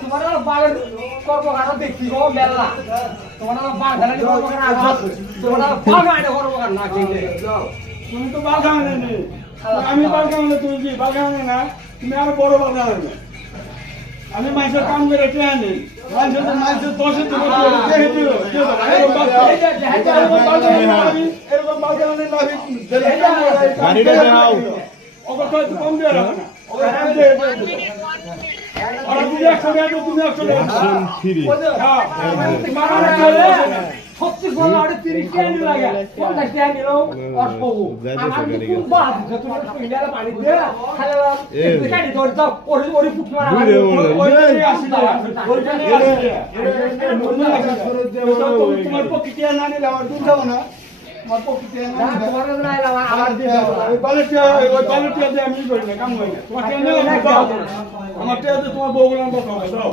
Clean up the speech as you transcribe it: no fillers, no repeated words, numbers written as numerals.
তোমার বাড়ির কর্মকার দেখি গো মেলা তোমার বাগানে কর্মকার আছে তোমার বাগানে কর্মকার না কিনলে তুমি তো বাগানে নেই আমি বাগানে তুমি কি বাগানে না তুমি আর বড় বাগানে আমি মাছের কাম করে কে আনি মাছের 10 থেকে এরকম বাগানে গাড়িটা দাও ওকে তো কম দিয়ে রাখো না ওকে কম দিয়ে আর তুমি 100 টাকা তুমি 100 টাকা সত্যি বলা ওটা 30 টাকা লাগে 50 টাকা নিলো আর পাবো আমার খুব বাদ যত ইন্ডিয়ার পানি দে খালি গাড়ি ধরে দাও ওরে ওরে ফুট মারা ওইটাই আসি না ওইটাই আসি তোমার পকেটে না নিলে আমার দুধ দাও না আমার পকেটে না তোমার না আমার দিয়ে ওই বালেটিয়া দিয়ে আমি করি না কাম হয় না তোমার টেনে আমার টেনে তোমার বউগুলো দাও